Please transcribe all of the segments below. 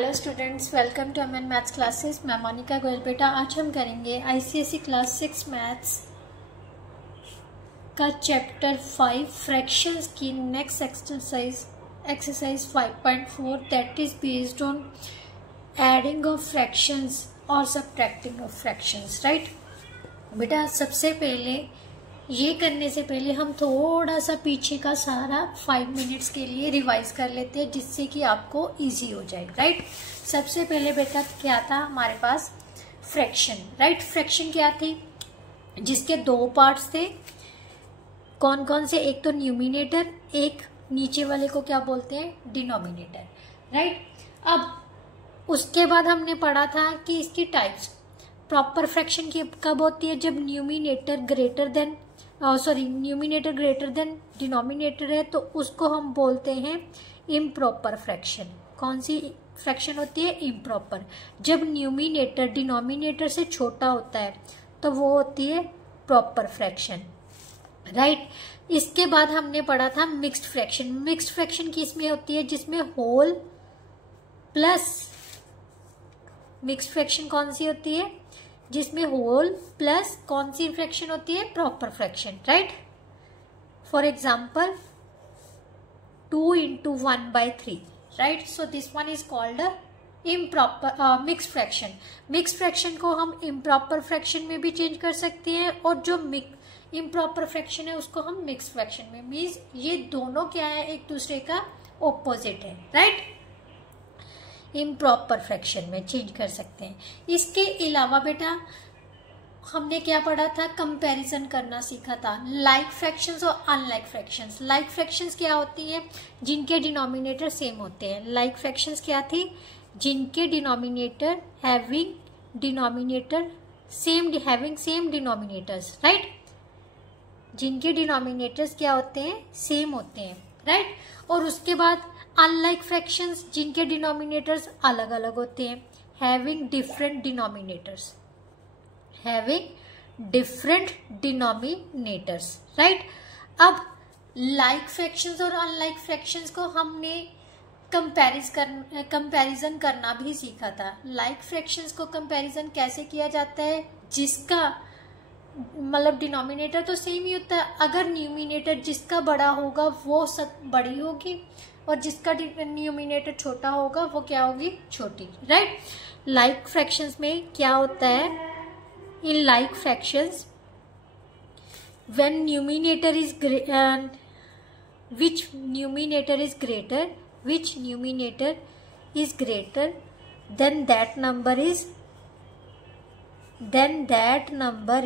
Hello students, welcome to Aman maths classes. मैं मोनिका गोयल। बेटा आज हम करेंगे आईसीएसई क्लास 6 मैथ्स का चैप्टर 5 फ्रैक्शंस की next exercise 5.4 that is based on adding of fractions और सबट्रैक्टिंग ऑफ फ्रैक्शंस। राइट बेटा, सबसे पहले ये करने से पहले हम थोड़ा सा पीछे का सारा 5 मिनट्स के लिए रिवाइज कर लेते हैं, जिससे कि आपको इजी हो जाए। राइट, सबसे पहले बेटा क्या था हमारे पास? फ्रैक्शन। राइट, फ्रैक्शन क्या थी? जिसके दो पार्ट्स थे। कौन कौन से? एक तो न्यूमिनेटर, एक नीचे वाले को क्या बोलते हैं? डिनोमिनेटर। राइट, अब उसके बाद हमने पढ़ा था कि इसकी टाइप्स। प्रॉपर फ्रैक्शन की कब होती है? जब numerator greater than numerator greater than denominator है, तो उसको हम बोलते हैं इम्प्रॉपर फ्रैक्शन। कौन सी फ्रैक्शन होती है? इम्प्रॉपर। जब न्यूमिनेटर डिनोमिनेटर से छोटा होता है तो वो होती है प्रॉपर फ्रैक्शन। राइट, इसके बाद हमने पढ़ा था मिक्स्ड फ्रैक्शन। मिक्स्ड फ्रैक्शन किसमें होती है? जिसमें होल प्लस, मिक्स्ड फ्रैक्शन कौन सी होती है? जिसमें होल प्लस कौन सी फ्रैक्शन होती है? Proper fraction. Right, for example 2 into 1/3। Right, so this one is called improper mixed fraction. Mixed fraction को हम इम्प्रॉपर फ्रैक्शन में भी चेंज कर सकते हैं, और जो इम्प्रॉपर फ्रैक्शन है उसको हम मिक्स्ड फ्रैक्शन में। मीन्स ये दोनों क्या है? एक दूसरे का ऑपोजिट है। राइट, इम्प्रॉपर फ्रैक्शन में चेंज कर सकते हैं। इसके अलावा बेटा हमने क्या पढ़ा था? कंपैरिजन करना सीखा था, लाइक फ्रैक्शंस और अनलाइक फ्रैक्शंस। लाइक फ्रैक्शंस क्या होती हैं? जिनके डिनोमिनेटर सेम होते हैं। लाइक फ्रैक्शंस क्या थी? जिनके denominator having same denominators. Right, जिनके डिनोमिनेटर्स क्या होते हैं? सेम होते हैं। राइट, और उसके बाद अनलाइक फ्रैक्शंस, जिनके डिनोमिनेटर्स अलग अलग होते हैं। Having different denominators. राइट, अब लाइक फ्रैक्शंस और अनलाइक फ्रैक्शंस को हमने कंपैरिजन करना भी सीखा था। लाइक फ्रैक्शंस को कंपैरिजन कैसे किया जाता है? जिसका मतलब डिनोमिनेटर तो सेम ही होता है, अगर न्यूमिनेटर जिसका बड़ा होगा वो सब बड़ी होगी, और जिसका न्यूमिनेटर छोटा होगा वो क्या होगी? छोटी। राइट, लाइक फ्रैक्शंस में क्या होता है? In like fractions when numerator is which numerator is greater then that number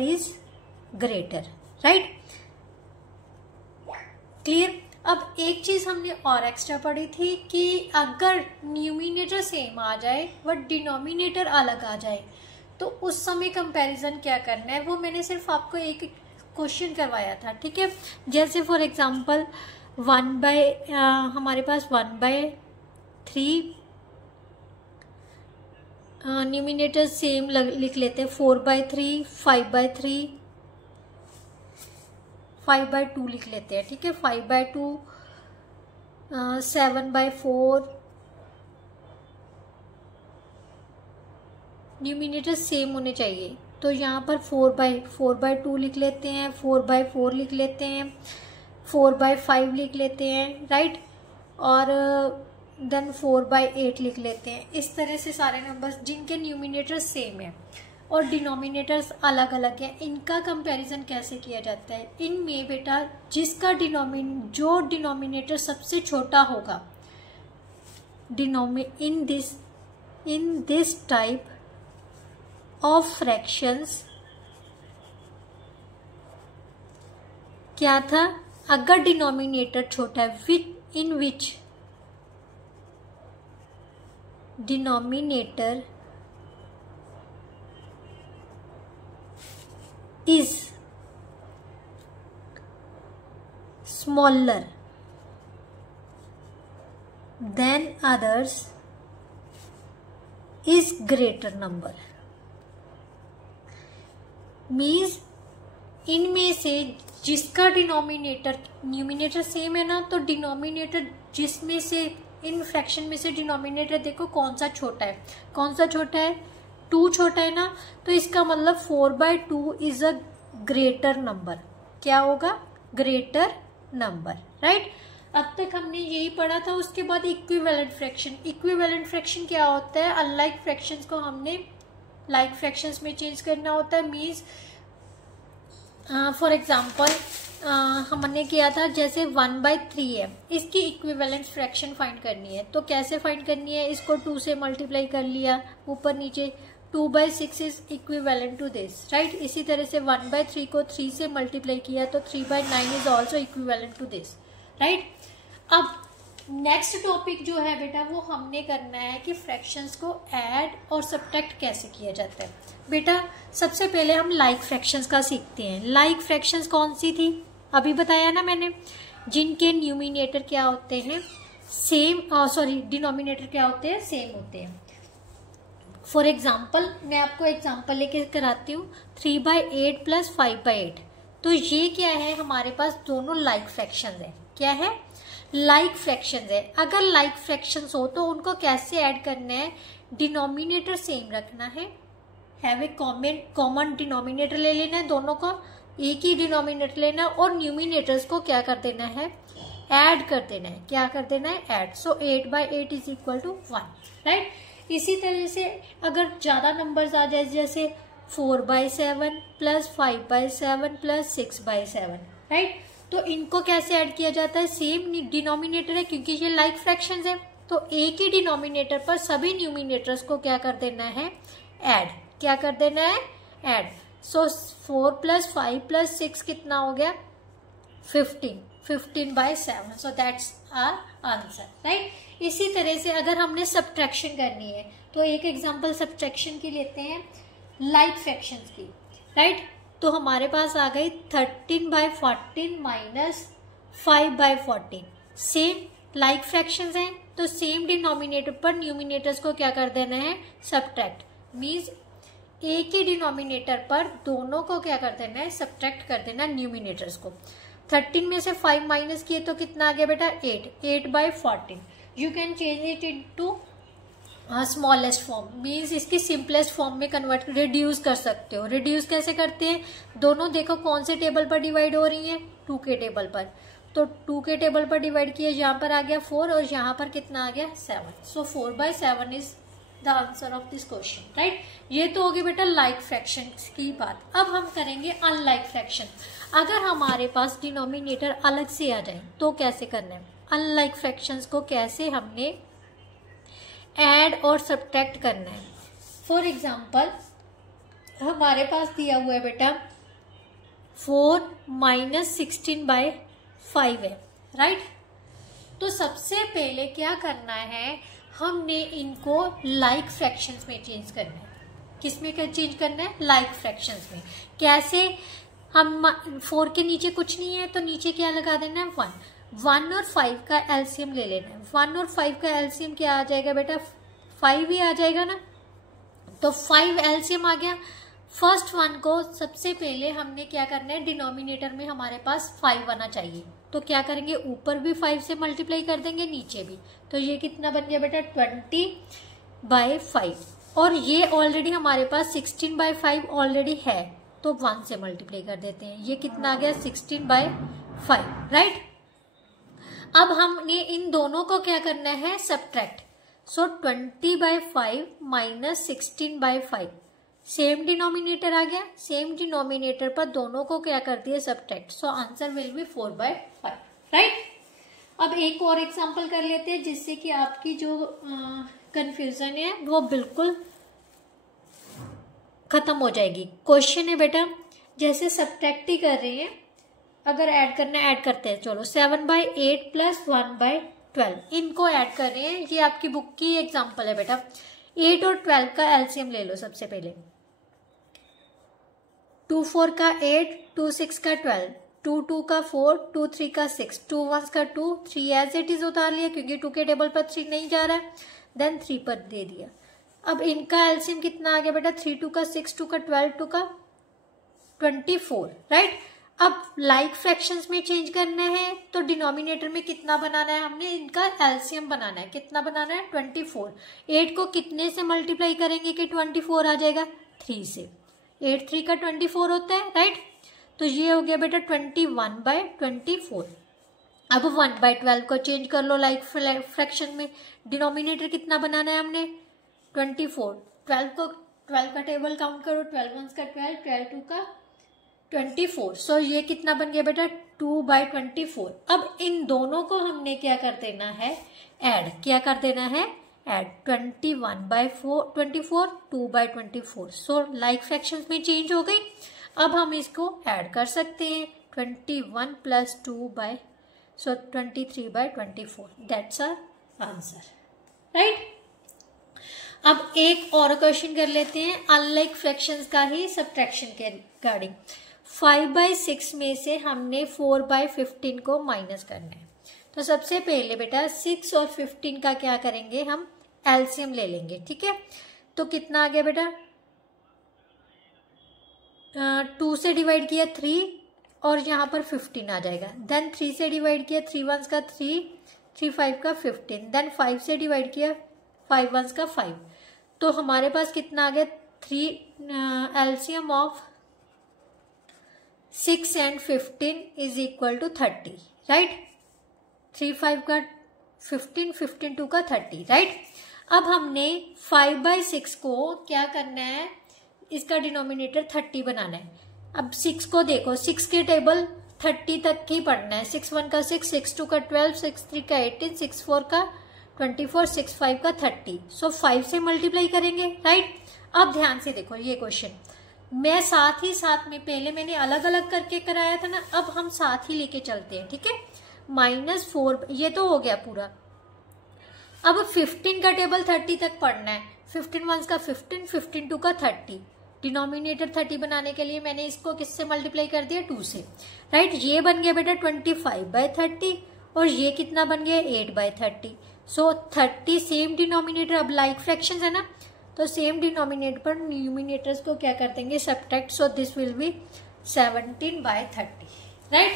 is greater. Right, clear? अब एक चीज हमने और एक्स्ट्रा पढ़ी थी कि अगर न्यूमिनेटर सेम आ जाए बट डिनोमिनेटर अलग आ जाए तो उस समय कंपैरिजन क्या करना है, वो मैंने सिर्फ आपको एक क्वेश्चन करवाया था। ठीक है, जैसे फॉर एग्जांपल हमारे पास 1/3 न्यूमिनेटर सेम लिख लेते हैं। 4/3, 5/3, 5/2 लिख लेते हैं। ठीक है, 5/2, 7/4 न्यूमिनेटर सेम होने चाहिए, तो यहाँ पर 4/2 लिख लेते हैं, 4/4 लिख लेते हैं, 4/5 लिख लेते हैं। राइट, और देन 4/8 लिख लेते हैं। इस तरह से सारे नंबर्स जिनके न्यूमिनेटर सेम है और डिनोमिनेटर्स अलग अलग हैं, इनका कंपैरिजन कैसे किया जाता है? इनमें बेटा जिसका जो डिनोमिनेटर सबसे छोटा होगा, in this type of fractions क्या था? अगर डिनोमिनेटर छोटा है, in which denominator is smaller than others is greater number। Means इनमें से जिसका न्यूमिनेटर सेम है ना, तो डिनोमिनेटर जिसमें से इन फ्रैक्शन में से डिनोमिनेटर देखो कौन सा छोटा है, कौन सा छोटा है, 2 छोटा है ना, तो इसका मतलब 4/2 इज अ ग्रेटर नंबर। क्या होगा? Greater number, right. अब तक हमने यही पढ़ा था। उसके बाद इक्विवेलेंट फ्रैक्शन। इक्विवेलेंट फ्रैक्शन क्या होता है? अनलाइक फ्रैक्शंस को हमने लाइक फ्रैक्शंस में चेंज करना होता है। मीन्स फॉर एग्जाम्पल हमने किया था जैसे 1/3 है, इसकी इक्विवेलेंट फ्रैक्शन फाइंड करनी है। तो कैसे फाइंड करनी है? इसको 2 से मल्टीप्लाई कर लिया ऊपर नीचे, 2/6 is equivalent to this, right. इसी तरह से 1/3 को 3 से मल्टीप्लाई किया तो 3/9 is also equivalent to this, right. अब नेक्स्ट टॉपिक जो है बेटा वो हमने करना है कि फ्रैक्शंस को ऐड और सब्ट्रैक्ट कैसे किया जाता है। बेटा सबसे पहले हम लाइक फ्रैक्शंस का सीखते हैं। लाइक फ्रैक्शंस कौन सी थी? अभी बताया ना मैंने, जिनके न्यूमिनेटर क्या होते हैं? सेम, डिनोमिनेटर क्या होते हैं? सेम होते हैं। फॉर एग्जाम्पल मैं आपको एग्जाम्पल लेके कराती हूँ, 3/8 प्लस 5/8। तो ये क्या है? हमारे पास दोनों लाइक फ्रैक्शंस है। क्या है? लाइक फ्रैक्शंस है। अगर लाइक फ्रैक्शंस हो तो उनको कैसे ऐड करना है? डिनोमिनेटर सेम रखना है, हैव ए कॉमन डिनोमिनेटर ले लेना है, दोनों को एक ही डिनोमिनेटर लेना है, और न्यूमिनेटर्स को क्या कर देना है? ऐड कर देना है। क्या कर देना है? Add. So 8/8 is equal to 1, right. इसी तरह से अगर ज्यादा नंबर्स आ जाए जैसे 4/7 प्लस 5/7 प्लस 6/7, राइट, तो इनको कैसे ऐड किया जाता है? सेम डिनोमिनेटर है क्योंकि ये लाइक फ्रैक्शंस है, तो एक ही डिनोमिनेटर पर सभी न्यूमिनेटर्स को क्या कर देना है? ऐड। क्या कर देना है? ऐड। सो 4 प्लस 5 प्लस 6 कितना हो गया? 15, 15/7। So that's our answer, right. इसी तरह से अगर हमने सब्ट्रैक्शन करनी है तो एक एग्जांपल सब्ट्रैक्शन की लेते हैं, लाइक फ्रैक्शंस की, राइट। तो हमारे पास आ गई 13/14 माइनस 5/14। सेम लाइक फ्रैक्शंस हैं तो सेम डिनोमिनेटर पर न्यूमिनेटर्स को क्या कर देना है? सब्ट्रैक्ट। मीन्स एक ही डिनोमिनेटर पर दोनों को क्या कर देना है? सब्ट्रैक्ट कर देना न्यूमिनेटर्स को। 13 में से 5 माइनस किए तो कितना आ गया बेटा? 8। 8/14। You can change it into smallest form, means इसकी सिंपलेस्ट फॉर्म में कन्वर्ट, रिड्यूस कर सकते हो। रिड्यूस कैसे करते हैं? दोनों देखो कौन से टेबल पर डिवाइड हो रही है? 2 के टेबल पर। तो 2 के टेबल पर डिवाइड किया, यहाँ पर आ गया 4 और यहाँ पर कितना आ गया? 7। सो 4/7 is the answer of this question, right. ये तो होगी बेटा लाइक फ्रैक्शन की बात। अब हम करेंगे अनलाइक फ्रैक्शन। अगर हमारे पास डिनोमिनेटर अलग से आ जाए तो कैसे करना है? अनलाइक फ्रैक्शंस को कैसे हमने ऐड और सब्ट्रैक्ट करना है? फॉर एग्जाम्पल हमारे पास दिया हुआ है बेटा 4 माइनस 16/5 है, राइट। तो सबसे पहले क्या करना है? हमने इनको लाइक फ्रैक्शंस में चेंज करना है। किस में चेंज करना है? लाइक फ्रैक्शंस में। कैसे? हम 4 के नीचे कुछ नहीं है तो नीचे क्या लगा देना है? 1। 1 और 5 का एलसीएम ले लेना है। 1 और 5 का एलसीएम क्या आ जाएगा बेटा? 5 ही आ जाएगा ना। तो 5 एलसीएम आ गया। फर्स्ट वन को सबसे पहले हमने क्या करना है? डिनोमिनेटर में हमारे पास 5 आना चाहिए, तो क्या करेंगे? ऊपर भी 5 से मल्टीप्लाई कर देंगे, नीचे भी। तो ये कितना बन गया बेटा? 20/5। और ये ऑलरेडी हमारे पास 16/5 ऑलरेडी है, तो 1 से मल्टीप्लाई कर देते हैं। ये कितना आ गया? 16/5, राइट। अब हमने इन दोनों को क्या करना है? सब्ट्रैक्ट। सो 20/5 माइनस 16/5, सेम डिनोमिनेटर आ गया। सेम डिनोमिनेटर पर दोनों को क्या कर दिया? Subtract. So answer will be 4/5, right. अब एक और एग्जांपल कर लेते हैं जिससे कि आपकी जो कंफ्यूजन है वो बिल्कुल खत्म हो जाएगी। क्वेश्चन है बेटा, जैसे सब्ट्रैक्ट ही कर रहे हैं, अगर ऐड करना है ऐड करते हैं। चलो 7/8 प्लस 1/12 इनको ऐड कर रहे हैं। ये आपकी बुक की एग्जांपल है बेटा। 8 और 12 का एलसीएम ले लो सबसे पहले। 2 4 का 8, 2 6 का 12, 2 2 का 4, 2 3 का 6, 2 1 का 2, 3 एज इट इज उतार लिया क्योंकि 2 के टेबल पर 3 नहीं जा रहा है, देन 3 पर दे दिया। अब इनका एलसीएम कितना आ गया बेटा? 3 2 का 6, 2 का 12, 2 का 24, राइट। अब लाइक फ्रैक्शंस में चेंज करना है तो डिनोमिनेटर में कितना बनाना है, हमने इनका एलसीएम बनाना है। कितना बनाना है? 24। 8 को कितने से मल्टीप्लाई करेंगे कि 24 आ जाएगा? 3 से। 8 3 का 24 होता है, राइट। तो ये हो गया बेटा 21/24। अब 1/12 को चेंज कर लो लाइक फ्रैक्शन में। डिनोमिनेटर कितना बनाना है हमने? 24। 12 का टेबल काउंट करो। 12 1 का 12, 12 2 का 24। सो ये कितना बन गया बेटा? 2/24। अब इन दोनों को हमने क्या कर देना है? ऐड। क्या कर देना है? ऐड। 21/24, 2/24। सो लाइक फ्रैक्शंस में चेंज हो गई। अब हम इसको ऐड कर सकते हैं। 21 + 23/24। That's our answer, right. अब एक और क्वेश्चन कर लेते हैं अनलाइक फ्रैक्शंस का ही सब्ट्रैक्शन के रिगार्डिंग। 5/6 में से हमने 4/15 को माइनस करना है। तो सबसे पहले बेटा 6 और 15 का क्या करेंगे? हम एलसीएम ले लेंगे, ठीक है। तो कितना आ गया बेटा? 2 से डिवाइड किया 3 और यहाँ पर 15 आ जाएगा। देन 3 से डिवाइड किया 3 1 का 3, 3 5 का 15। देन 5 से डिवाइड किया 5 1 का 5। तो हमारे पास कितना आ गया? 3 LCM of 6 and 15 is equal to 30, right. 3 5 का 15, 15 2 का 30, राइट। अब हमने 5/6 को क्या करना है? इसका डिनोमिनेटर 30 बनाना है। अब 6 को देखो, 6 के टेबल 30 तक ही पढ़ना है। 6 1 का 6, 6 2 का 12, 6 3 का 18, 6 4 का 24, 6 5 का 30। सो 5 से मल्टीप्लाई करेंगे, राइट। अब ध्यान से देखो ये क्वेश्चन मैं साथ ही साथ में, पहले मैंने अलग अलग करके कराया था ना, अब हम साथ ही लेके चलते हैं, ठीक है। -4 ये तो हो गया पूरा। अब 15 का टेबल 30 तक पढ़ना है। 15 1 का 15, 15 2 का 30। डिनोमिनेटर 30 बनाने के लिए मैंने इसको किससे मल्टीप्लाई कर दिया? 2 से, राइट। ये बन गया बेटा 25/30 और ये कितना बन गया? 8/30। सो 30 सेम डिनोमिनेटर। अब लाइक फ्रैक्शंस है ना, तो सेम डिनोमिनेटर पर न्यूमिनेटर्स को क्या कर देंगे? Subtract. So this will be 17/30, right.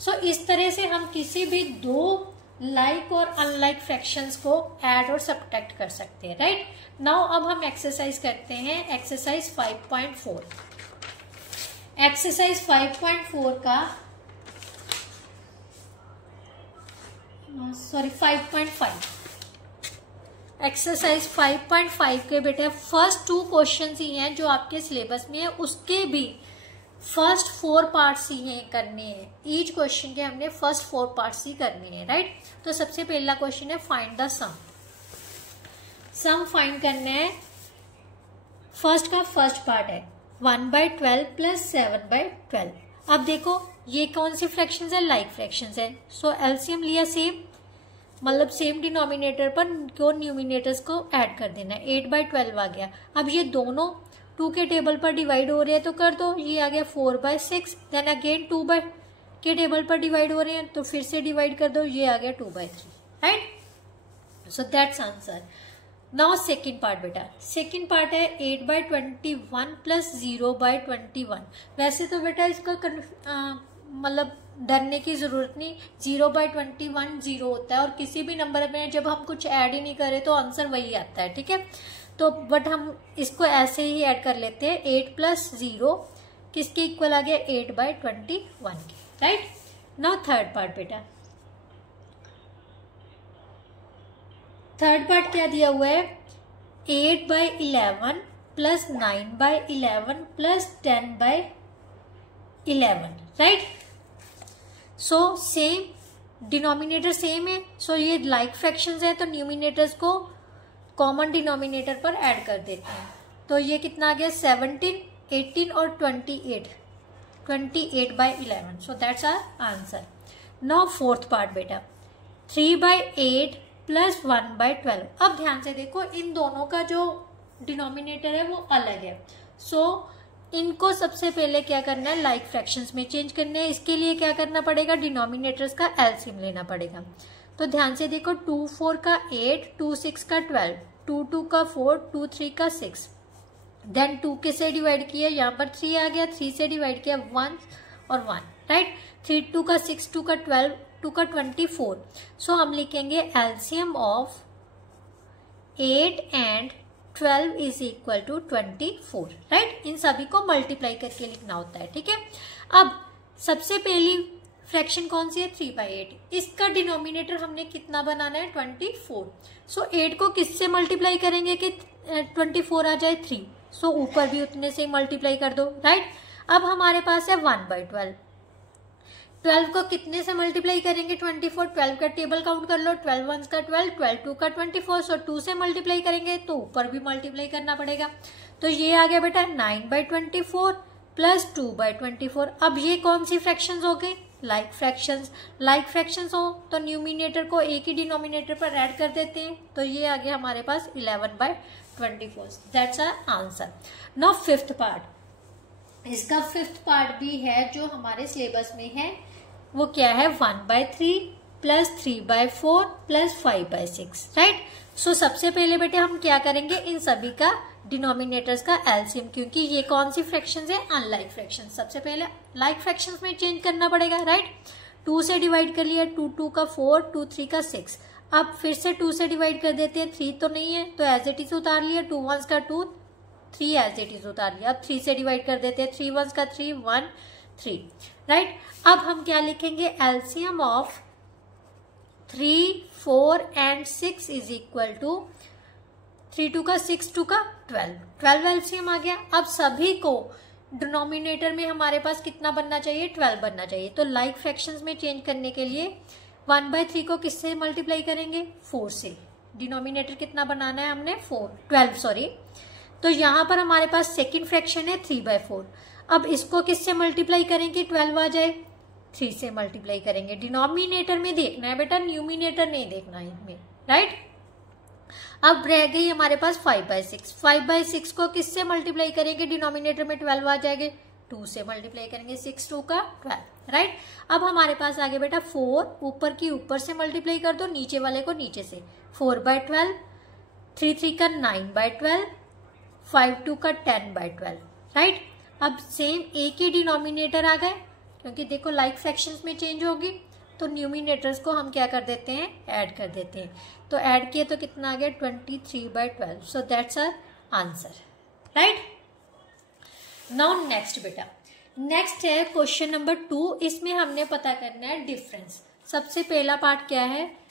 So इस तरह से हम किसी भी दो लाइक और अनलाइक फ्रैक्शंस को ऐड और सब्ट्रैक्ट कर सकते हैं, राइट। नाउ अब हम एक्सरसाइज करते हैं, एक्सरसाइज 5.4। एक्सरसाइज 5.4 का 5.5। एक्सरसाइज 5.5 के बेटे फर्स्ट 2 क्वेश्चंस ही हैं जो आपके सिलेबस में है, उसके भी फर्स्ट 4 पार्ट्स ही हैं करने हैं। ईच क्वेश्चन के हमने फर्स्ट 4 पार्ट्स ही करने हैं, राइट। तो सबसे पहला क्वेश्चन है find the sum. Sum find करना है। फर्स्ट का फर्स्ट पार्ट है 1/12 + 7/12। अब देखो ये कौन सी फ्रैक्शंस है? लाइक फ्रैक्शंस है। सो एलसीएम लिया सेम, मतलब सेम डिनोमिनेटर पर को न्यूमिनेटर्स को ऐड कर देना है। 8/12 आ गया। अब ये दोनों 2 के टेबल पर डिवाइड हो रहे हैं तो कर दो। ये आ गया 4/6। देन अगेन 2 के टेबल पर डिवाइड हो रहे हैं तो फिर से डिवाइड कर दो। ये आ गया 2/3, right. So that's answer. Now second part बेटा, सेकेंड पार्ट है 8/21 + 0/21। वैसे तो बेटा इसका मतलब डरने की जरूरत नहीं। 0/21 0 होता है और किसी भी नंबर में जब हम कुछ ऐड ही नहीं करें तो आंसर वही आता है, ठीक है। तो बट हम इसको ऐसे ही ऐड कर लेते हैं। 8 + 0 किसके इक्वल आ गया? 8/21 के, राइट। नाउ थर्ड पार्ट बेटा, थर्ड पार्ट क्या दिया हुआ है? 8/11 + 9/11 + 10/11, right. So same denominator same है। सो ये लाइक फ्रैक्शंस है तो न्यूमिनेटर्स को कॉमन डिनोमिनेटर पर ऐड कर देते हैं। तो ये कितना आ गया? 17, 18 और 28, 28/11। So that's our answer. Now fourth part बेटा, 3/8 + 1/12। अब ध्यान से देखो इन दोनों का जो डिनोमिनेटर है वो अलग है। सो इनको सबसे पहले क्या करना है? लाइक फ्रैक्शंस में चेंज करना है। इसके लिए क्या करना पड़ेगा? डिनोमिनेटर्स का एलसीएम लेना पड़ेगा। तो ध्यान से देखो 2 4 का 8, 2 6 का 12, 2 2 का 4, 2 3 का 6। देन 2 के से डिवाइड किया, यहाँ पर 3 आ गया। 3 से डिवाइड किया 1 और 1, राइट। 3 2 का 6, 2 का 12, 2 का 24। सो हम लिखेंगे LCM of 8 and 12 is equal to 24, right. इन सभी को मल्टीप्लाई करके लिखना होता है, ठीक है। अब सबसे पहली फ्रैक्शन कौन सी है, 3/8। इसका डिनोमिनेटर हमने कितना बनाना है, 24। सो 8 को किससे मल्टीप्लाई करेंगे कि 24 आ जाए, 3। सो ऊपर भी उतने से मल्टीप्लाई कर दो, राइट। अब हमारे पास है 1/12। 12 को कितने से मल्टीप्लाई करेंगे, 24। 12 का टेबल काउंट कर लो, 12 1 का 12, 12 2 का 24। सो 2 से मल्टीप्लाई करेंगे तो ऊपर भी मल्टीप्लाई करना पड़ेगा। तो ये आ गया बेटा 9/24 प्लस 2/24। अब ये कौन सी फ्रैक्शंस हो गई, लाइक फ्रैक्शंस। लाइक फ्रैक्शंस हो तो न्यूमिनेटर को एक ही डिनोमिनेटर पर ऐड कर देते हैं। तो ये आ गया हमारे पास 11/24। That's our answer. Now fifth part, इसका फिफ्थ पार्ट भी है जो हमारे सिलेबस में है। वो क्या है, 1/3 प्लस 3/4 प्लस 5/6, राइट। सो सबसे पहले बेटे हम क्या करेंगे, इन सभी का डिनोमिनेटर्स का एलसीएम, क्योंकि ये कौन सी फ्रैक्शंस है, अनलाइक फ्रैक्शंस। सबसे पहले लाइक फ्रैक्शंस में चेंज करना पड़ेगा, राइट। 2 से डिवाइड कर लिया, 2 2 का 4, 2 3 का 6। अब फिर से 2 से डिवाइड कर देते हैं, 3 तो नहीं है तो एज इट इज उतार लिया, 2 1 का 2, 3 एज इट इज उतार लिया। अब 3 से डिवाइड कर देते हैं, 3 1 का 3, 1 3, राइट। अब हम क्या लिखेंगे, LCM of 3 4 and 6 is equal to 3 2 का 6, 2 का 12। 12 एलसीएम आ गया। अब सभी को डिनोमिनेटर में हमारे पास कितना बनना चाहिए, 12 बनना चाहिए। तो लाइक फ्रैक्शंस में चेंज करने के लिए 1/3 को किससे मल्टीप्लाई करेंगे, 4 से। डिनोमिनेटर कितना बनाना है हमने, 12 सॉरी। तो यहां पर हमारे पास सेकेंड फ्रैक्शन है 3/4। अब इसको किससे मल्टीप्लाई करेंगे, 12 आ जाए, 3 से मल्टीप्लाई करेंगे। डिनोमिनेटर में देखना है बेटा, न्यूमिनेटर नहीं देखना है इनमें, राइट। अब रह गई हमारे पास 5/6। 5/6 को किससे मल्टीप्लाई करेंगे, डिनोमिनेटर में 12 आ जाएंगे, 2 से मल्टीप्लाई करेंगे, 6 2 का 12, राइट। अब हमारे पास आगे बेटा 4 ऊपर की ऊपर से मल्टीप्लाई कर दो, नीचे वाले को नीचे से। 4/12, 3 3 का 9/12, 5 2 का 10/12, राइट। अब सेम एक ही डिनोमिनेटर आ गए, क्योंकि देखो लाइक फ्रैक्शंस में चेंज होगी तो न्यूमिनेटर्स को हम क्या कर देते हैं, ऐड कर देते हैं। तो ऐड किए तो कितना आ गया, 23/12। So that's our answer, right. Now next बेटा, नेक्स्ट है क्वेश्चन नंबर 2। इसमें हमने पता करना है डिफरेंस। सबसे पहला पार्ट क्या है,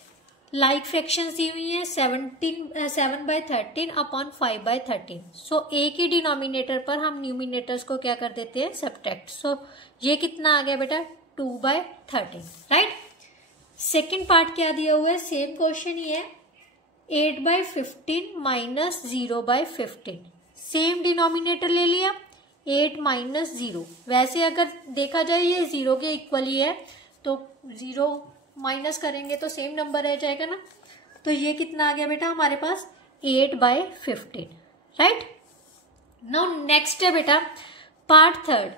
लाइक फ्रैक्शंस दी हुई है 7/13 अपॉन 5/13। सो एक ही डिनोमिनेटर पर हम न्यूमिनेटर्स को क्या कर देते हैं, सब्ट्रैक्ट। सो ये कितना आ गया बेटा, 2/13, राइट। सेकेंड पार्ट क्या दिया हुआ है, सेम क्वेश्चन ही है, 8/15 माइनस 0/15। सेम डिनोमिनेटर ले लिया, 8 माइनस 0। वैसे अगर देखा जाए ये 0 के इक्वल ही है, तो 0 माइनस करेंगे तो सेम नंबर रह जाएगा ना। तो ये कितना आ गया बेटा हमारे पास, 8/15, राइट। नाउ नेक्स्ट है बेटा पार्ट थर्ड,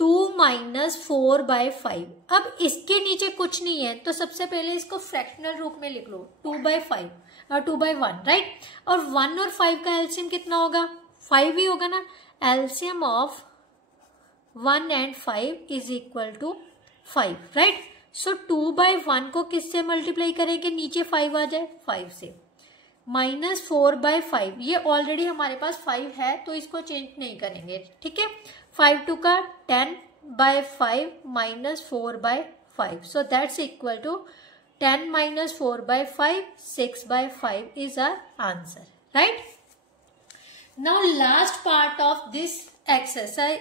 2 माइनस 4/5। अब इसके नीचे कुछ नहीं है तो सबसे पहले इसको फ्रैक्शनल रूप में लिख लो, 2/5 और 2/1, राइट। और 1 और 5 का एलसीएम कितना होगा, 5 ही होगा ना। LCM of 1 and 5 is equal to 5, right. So 2/1 को किससे मल्टीप्लाई करेंगे, नीचे 5 आ जाए, 5 से। माइनस 4/5, ये ऑलरेडी हमारे पास 5 है तो इसको चेंज नहीं करेंगे, ठीक है। 5 2 का 10/5 minus 4/5। So that's equal to 10 minus 4/5, 6/5 is our answer, right. Now last part of this exercise,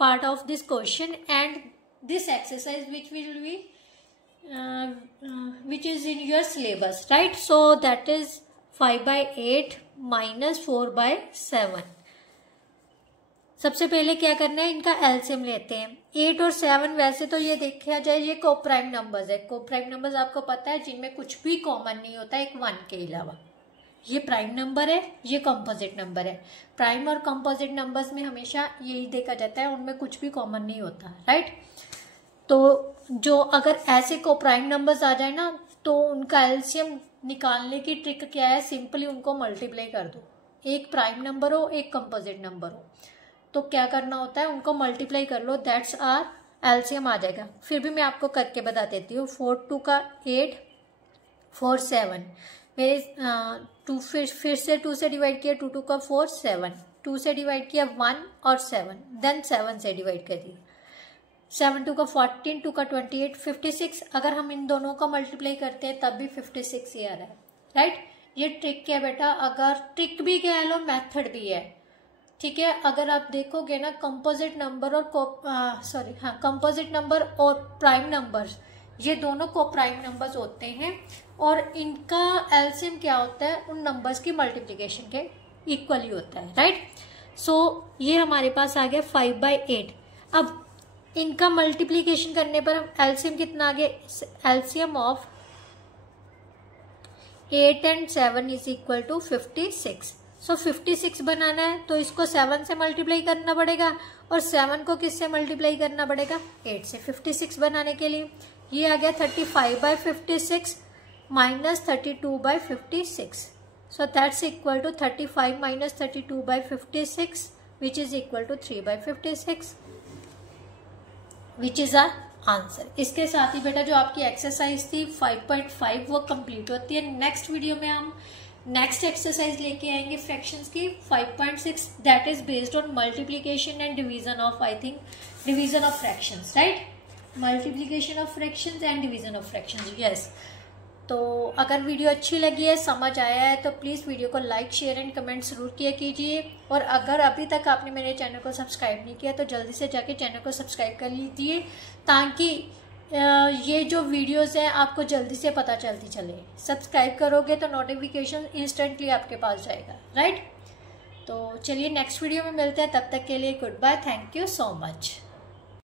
part of this question and this exercise which will be which is in your syllabus, right? So that is 5/8 minus 4/7। सबसे पहले क्या करना है, इनका LCM लेते हैं। 8 और 7 वैसे तो ये देखा जाए ये कोप्राइम नंबर्स है। कोप्राइम नंबर्स आपको पता है जिनमें कुछ भी कॉमन नहीं होता एक 1 के अलावा। ये प्राइम नंबर है, ये कंपोजिट नंबर है। प्राइम और कंपोजिट नंबर्स में हमेशा यही देखा जाता है, उनमें कुछ भी कॉमन नहीं होता, राइट। तो जो अगर ऐसे को प्राइम नंबर्स आ जाए ना तो उनका एलसीएम निकालने की ट्रिक क्या है, सिंपली उनको मल्टीप्लाई कर दो। एक प्राइम नंबर हो एक कंपोजिट नंबर हो तो क्या करना होता है, उनको मल्टीप्लाई कर लो, दैट्स आवर एलसीएम आ जाएगा। फिर भी मैं आपको करके बता देती हूँ। 4 2 का 8, 4 7, मेरे 2 फिर से 2 से डिवाइड किया, 2 2 का 4 7, 2 से डिवाइड किया 1 और 7, देन 7 से डिवाइड कर दिया, 7 2 का 14, 2 का 28, 56। अगर हम इन दोनों का मल्टीप्लाई करते हैं तब भी 56 ही आ रहा है, राइट। ये ट्रिक क्या है बेटा, अगर ट्रिक भी कह लो मेथड भी है, ठीक है। अगर आप देखोगे ना कंपोजिट नंबर और कंपोजिट नंबर और प्राइम नंबर्स, ये दोनों को प्राइम नंबर्स होते हैं और इनका एलसीएम क्या होता है, उन नंबर्स की मल्टीप्लिकेशन के इक्वली होता है, राइट। सो ये हमारे पास आ गया 5/8। अब इनका मल्टीप्लिकेशन करने पर हम एलसीएम कितना आ गया, LCM of 8 and 7 is equal to 56। सो 56 बनाना है तो इसको 7 से मल्टीप्लाई करना पड़ेगा और 7 को किससे मल्टीप्लाई करना पड़ेगा, 8 से। 56 बनाने के लिए ये आ गया 35/56 minus 32/56। So that's equal to 35 minus 32/56 which is equal to 3/56 which is our answer. इसके साथ ही बेटा जो आपकी एक्सरसाइज थी 5.5 वो कंप्लीट होती है। नेक्स्ट वीडियो में हम नेक्स्ट एक्सरसाइज लेके आएंगे फ्रैक्शंस की 5.6, that is based on multiplication and division of, I think division of fractions, right. Multiplication of fractions and division of fractions, yes. तो अगर वीडियो अच्छी लगी है, समझ आया है, तो प्लीज़ वीडियो को लाइक शेयर एंड कमेंट जरूर किया कीजिए। और अगर अभी तक आपने मेरे चैनल को सब्सक्राइब नहीं किया तो जल्दी से जाके चैनल को सब्सक्राइब कर लीजिए, ताकि ये जो वीडियोस हैं आपको जल्दी से पता चलती चले। सब्सक्राइब करोगे तो नोटिफिकेशन इंस्टेंटली आपके पास जाएगा, राइट। तो चलिए नेक्स्ट वीडियो में मिलते हैं, तब तक के लिए goodbye, thank you so much.